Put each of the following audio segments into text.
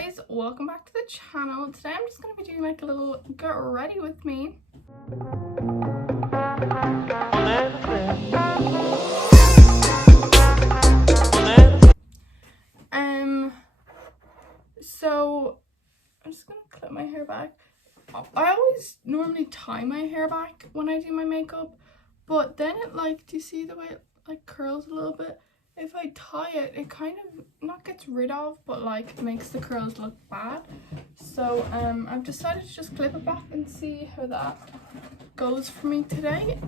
guys, welcome back to the channel. Today I'm just going to be doing like a little get ready with me. So I'm just going to clip my hair back. I always normally tie my hair back when I do my makeup, but then it like, do you see the way it like curls a little bit? If I tie it, it kind of not gets rid of, but like makes the curls look bad. So I've decided to just clip it back and see how that goes for me today.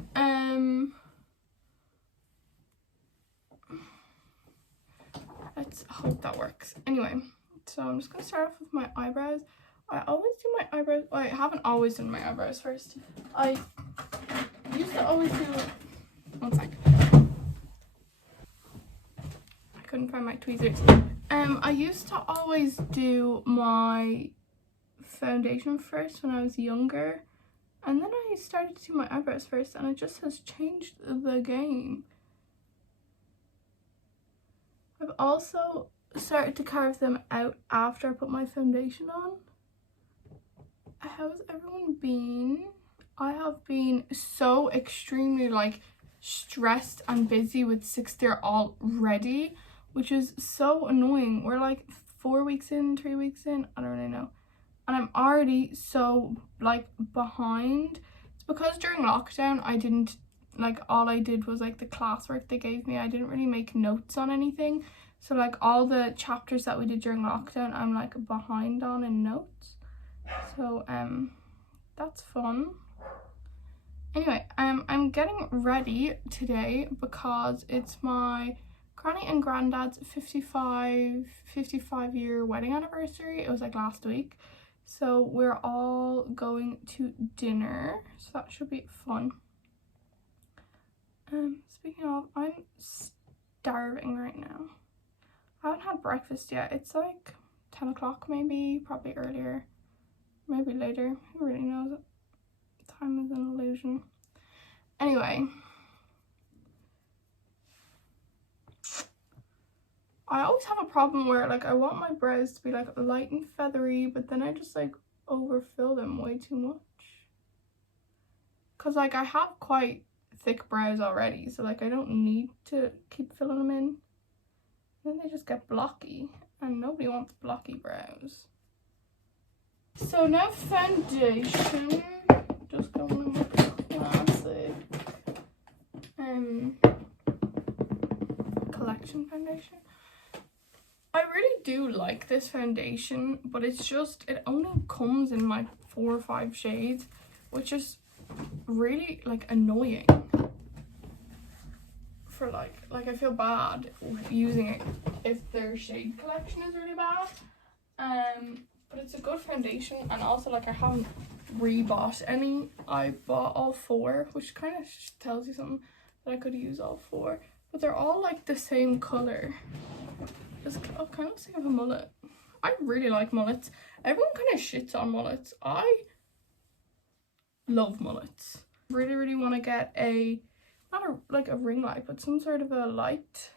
Let's hope that works. Anyway, so I'm just gonna start off with my eyebrows. I always do my eyebrows. Well, I haven't always done my eyebrows first. I used to always do. One sec. I couldn't find my tweezers. I used to always do my foundation first when I was younger, and then I started to do my eyebrows first, and it just has changed the game. I've also started to carve them out after I put my foundation on. How's everyone been? I have been so extremely like stressed and busy with 6th year already, which is so annoying. We're like 4 weeks in, 3 weeks in, I don't really know, and I'm already so like behind. It's because during lockdown I didn't like, all I did was like the classwork they gave me. I didn't really make notes on anything, so like all the chapters that we did during lockdown I'm like behind on in notes. So that's fun. Anyway, I'm getting ready today because it's my granny and granddad's 55 year wedding anniversary. It was like last week, so we're all going to dinner, so that should be fun. Speaking of, I'm starving right now. I haven't had breakfast yet. It's like 10 o'clock maybe, probably earlier, maybe later, who really knows? Time is an illusion. Anyway, I always have a problem where like I want my brows to be like light and feathery, but then I just like overfill them way too much, because like I have quite thick brows already, so like I don't need to keep filling them in. Then they just get blocky, and nobody wants blocky brows. So now foundation, just going in with classic collection foundation. I really do like this foundation, but it's just, it only comes in like 4 or 5 shades, which is really like annoying. For like I feel bad using it if their shade collection is really bad. But it's a good foundation, and also like I haven't rebought any. I bought all 4, which kind of tells you something, that I could use all 4, but they're all like the same color. It's kind of sick of a mullet. I really like mullets. Everyone kind of shits on mullets. I love mullets. Really want to get a, not a like a ring light, but some sort of a light.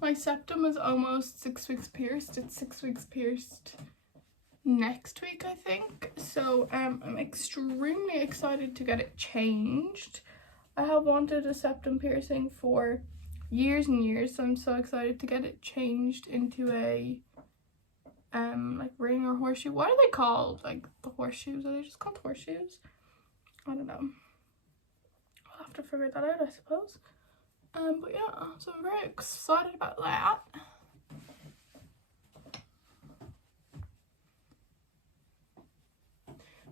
My septum is almost 6 weeks pierced. It's 6 weeks pierced next week, I think. So I'm extremely excited to get it changed. I have wanted a septum piercing for years and years, so I'm so excited to get it changed into a like ring or horseshoe. What are they called? Like the horseshoes? Are they just called horseshoes? I don't know. I'll have to figure that out, I suppose. But yeah, so I'm very excited about that.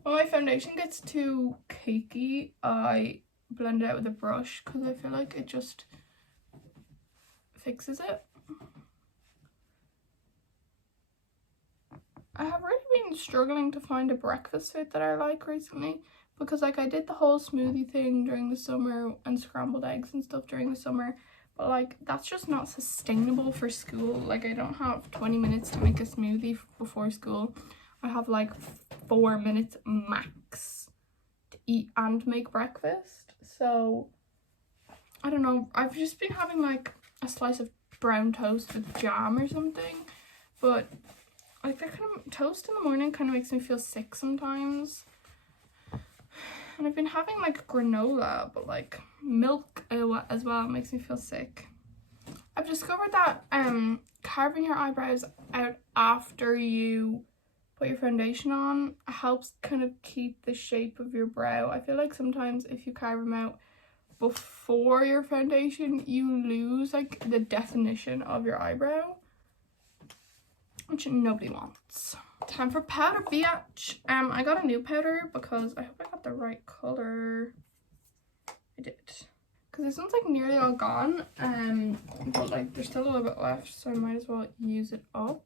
When my foundation gets too cakey, I blend it out with a brush, because I feel like it just fixes it. I have really been struggling to find a breakfast food that I like recently, because like I did the whole smoothie thing during the summer and scrambled eggs and stuff during the summer, but like that's just not sustainable for school. Like I don't have 20 minutes to make a smoothie before school. I have like 4 minutes max to eat and make breakfast. So I don't know, I've just been having like a a slice of brown toast with jam or something. But like that kind of toast in the morning kind of makes me feel sick sometimes. And I've been having like granola, but like milk as well makes me feel sick. I've discovered that carving your eyebrows out after you put your foundation on helps kind of keep the shape of your brow. I feel like sometimes if you carve them out before your foundation, you lose like the definition of your eyebrow, which nobody wants. Time for powder, bitch. I got a new powder because I hope I got the right color. I did. Because this one's like nearly all gone, but like there's still a little bit left, so I might as well use it up.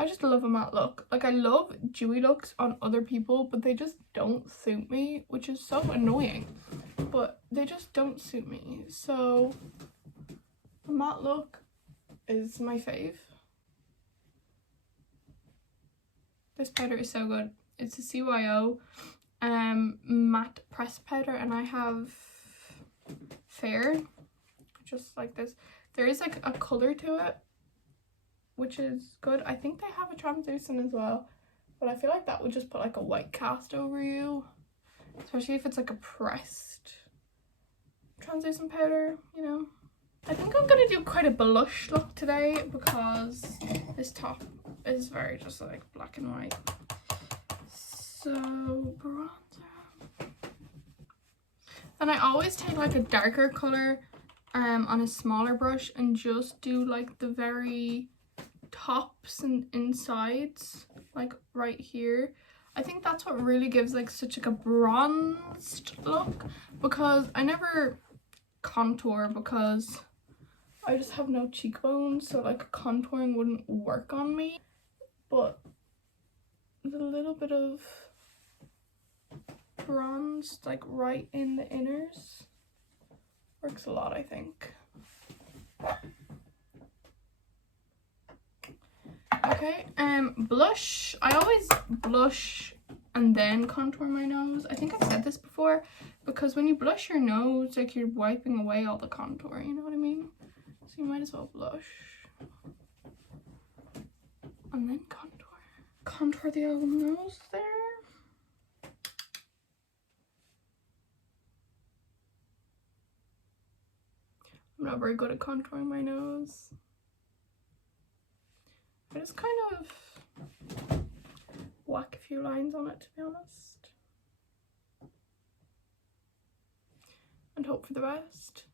I just love a matte look. Like I love dewy looks on other people, but they just don't suit me, which is so annoying. But they just don't suit me. So a matte look is my fave. This powder is so good. It's a CYO matte pressed powder, and I have fair, just like this. There is like a color to it, which is good. I think they have a translucent as well, but I feel like that would just put like a white cast over you, especially if it's like a pressed translucent powder, you know. I think I'm gonna do quite a blush look today because this top is very just like black and white. So bronzer. And I always take like a darker color on a smaller brush and just do like the very tops and insides, like right here. I think that's what really gives like such like a bronzed look, because I never contour because I just have no cheekbones, so like contouring wouldn't work on me. But the little bit of bronze like right in the inners works a lot, I think. Okay, blush. I always blush and then contour my nose. I think I've said this before, because when you blush your nose, like you're wiping away all the contour, you know what I mean? So you might as well blush and then contour. Contour the old nose there. I'm not very good at contouring my nose. I just kind of whack a few lines on it, to be honest, and hope for the best.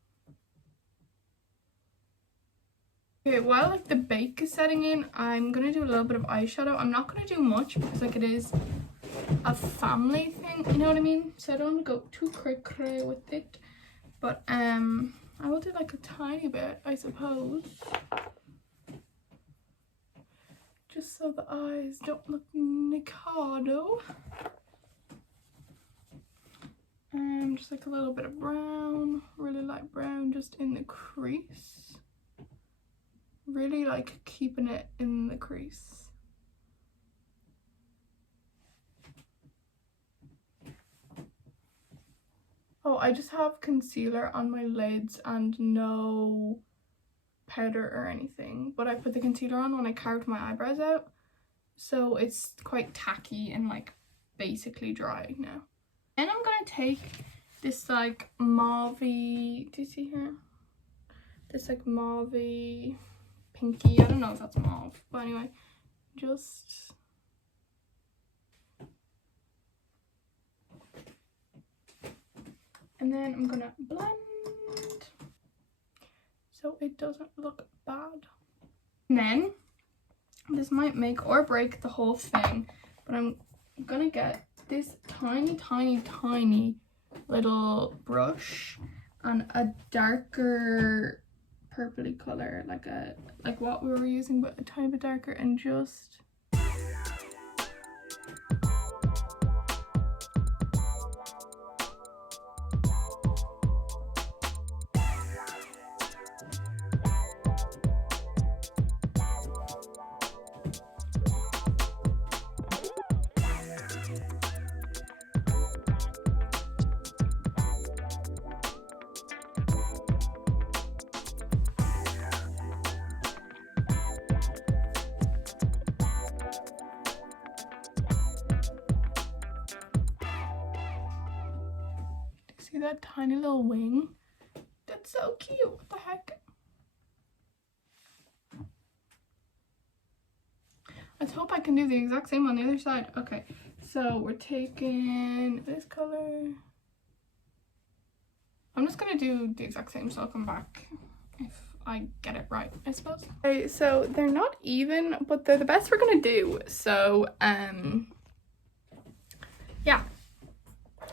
Okay, while like the bake is setting in, I'm gonna do a little bit of eyeshadow. I'm not gonna do much because like it is a family thing, you know what I mean? So I don't want to go too cray with it, but I will do like a tiny bit, I suppose, just so the eyes don't look Nikado. Just like a little bit of brown, really light brown, just in the crease. Really like keeping it in the crease. Oh, I just have concealer on my lids and no powder or anything, but I put the concealer on when I carved my eyebrows out, so it's quite tacky and like basically dry now. Then I'm gonna take this like mauvey, do you see here? This like mauvey pinky, I don't know if that's mauve, but anyway, just and then I'm gonna blend so it doesn't look bad. And then this might make or break the whole thing, but I'm gonna get this tiny little brush and a darker purpley color, like what we were using, but a tiny bit darker, and just that tiny little wing. That's so cute. What the heck? Let's hope I can do the exact same on the other side. Okay, so we're taking this color. I'm just gonna do the exact same, so I'll come back if I get it right, I suppose. Okay, so they're not even, but they're the best we're gonna do. So, yeah.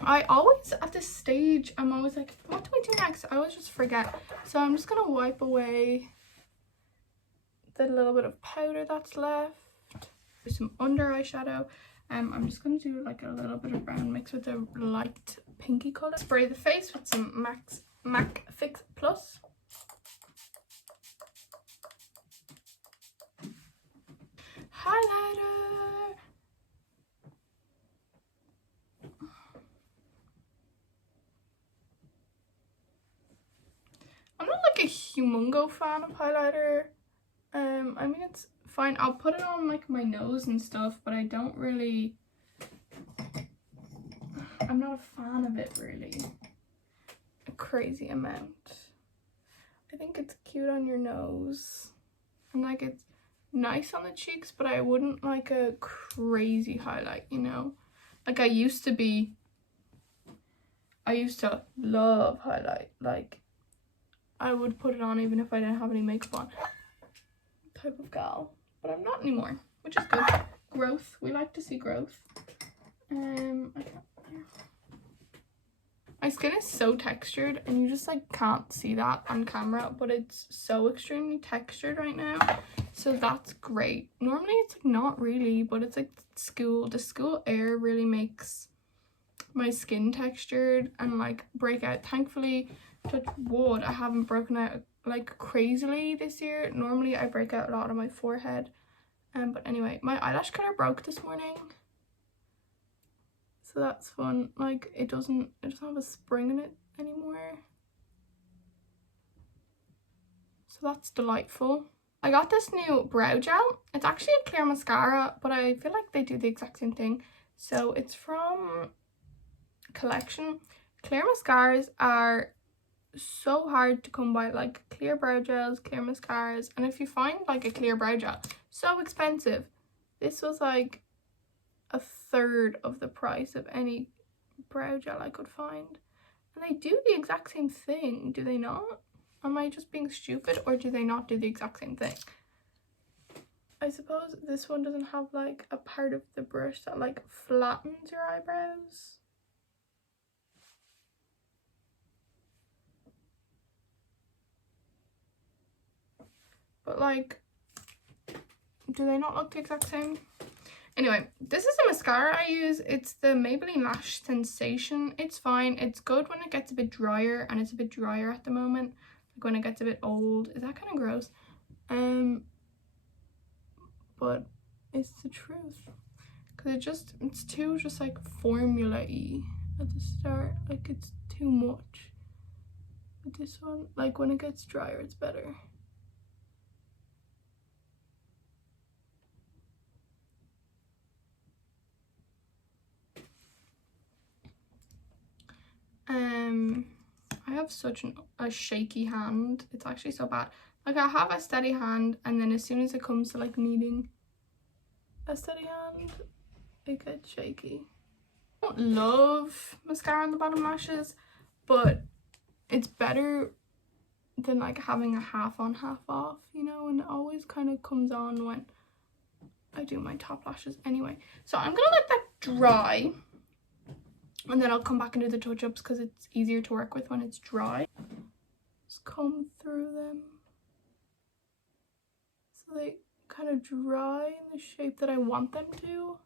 I always, at this stage, I'm always like, what do I do next? I always just forget. So I'm just gonna wipe away the little bit of powder that's left. Do some under eyeshadow. I'm just gonna do like a little bit of brown mixed with a light pinky color. Spray the face with some MAC Fix Plus. Highlighter. I'm not like a humongo fan of highlighter. I mean, it's fine. I'll put it on like my nose and stuff, but I don't really, I'm not a fan of it really a crazy amount. I think it's cute on your nose and like it's nice on the cheeks, but I wouldn't like a crazy highlight, you know? Like I used to love highlight. Like I would put it on even if I didn't have any makeup on, type of gal, but I'm not anymore, which is good. Growth, we like to see growth. My skin is so textured and you just like can't see that on camera, but it's so extremely textured right now, so that's great. Normally it's like not really, but it's like the school air really makes my skin textured and like break out. Thankfully, touch wood, I haven't broken out like crazily this year. Normally I break out a lot on my forehead, but anyway, my eyelash color broke this morning, so that's fun. Like it doesn't have a spring in it anymore, so that's delightful. I got this new brow gel. It's actually a clear mascara, but I feel like they do the exact same thing. So it's from Collection. Clear mascaras are so hard to come by, like clear brow gels, clear mascaras, and if you find like a clear brow gel, so expensive. This was like a third of the price of any brow gel I could find, and they do the exact same thing, do they not? Am I just being stupid, or do they not do the exact same thing? I suppose this one doesn't have like a part of the brush that like flattens your eyebrows. But like, do they not look the exact same? Anyway, this is a mascara I use. It's the Maybelline Lash Sensation. It's fine. It's good when it gets a bit drier, and it's a bit drier at the moment. Like when it gets a bit old. Is that kind of gross? But it's the truth. Because it's too just like formula-y at the start. Like it's too much. But this one, like when it gets drier, it's better. I have such a shaky hand. It's actually so bad. Like I have a steady hand, and then as soon as it comes to like needing a steady hand, it gets shaky. I don't love mascara on the bottom lashes, but it's better than like having a half on half off, you know, and it always kind of comes on when I do my top lashes anyway. So I'm gonna let that dry, and then I'll come back and do the touch-ups because it's easier to work with when it's dry. Just comb through them so they kind of dry in the shape that I want them to.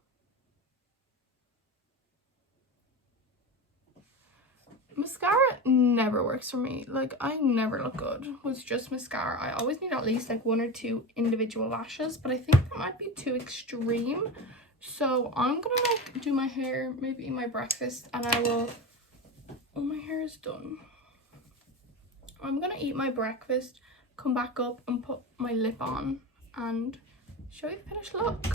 Mascara never works for me. Like I never look good with just mascara. I always need at least like 1 or 2 individual lashes, but I think that might be too extreme. So I'm gonna like do my hair, maybe eat my breakfast, and I will, oh, my hair is done. I'm gonna eat my breakfast, come back up and put my lip on and show you the finished look.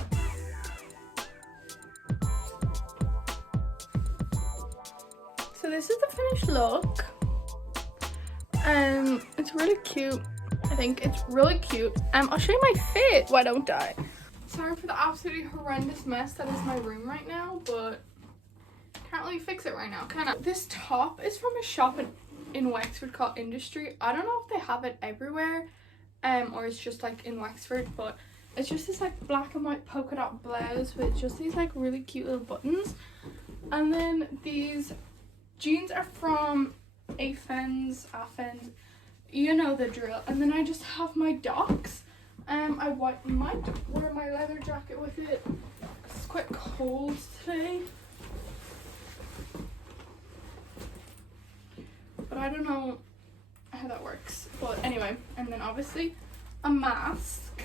So this is the finished look. It's really cute. I think it's really cute. I'll show you my fit. Why don't I? Sorry for the absolutely horrendous mess that is my room right now, but can't really fix it right now, can I? This top is from a shop in Wexford called Industry. I don't know if they have it everywhere, or it's just like in Wexford, but it's just this like black and white polka dot blouse with just these like really cute little buttons. And then these jeans are from Afens, you know the drill. And then I just have my Docs. I might wear my leather jacket with it. It's quite cold today. But I don't know how that works. But anyway, and then obviously a mask.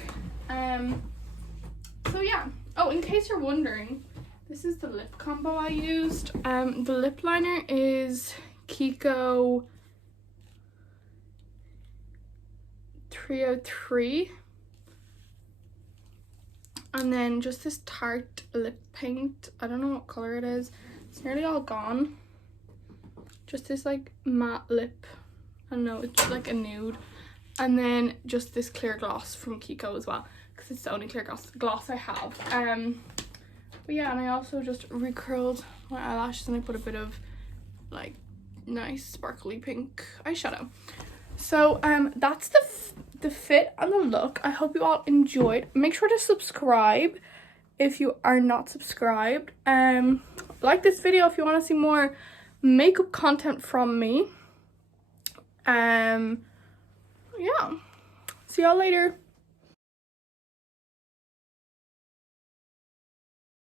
So yeah. Oh, in case you're wondering, this is the lip combo I used. The lip liner is Kiko 303. And then just this Tarte lip paint. I don't know what color it is. It's nearly all gone. Just this like matte lip. I don't know, it's like a nude. And then just this clear gloss from Kiko as well, because it's the only clear gloss I have. But yeah, and I also just recurled my eyelashes and I put a bit of like nice sparkly pink eyeshadow. So that's the fit and the look. I hope you all enjoyed. Make sure to subscribe if you are not subscribed. Like this video if you want to see more makeup content from me. Yeah, see y'all later.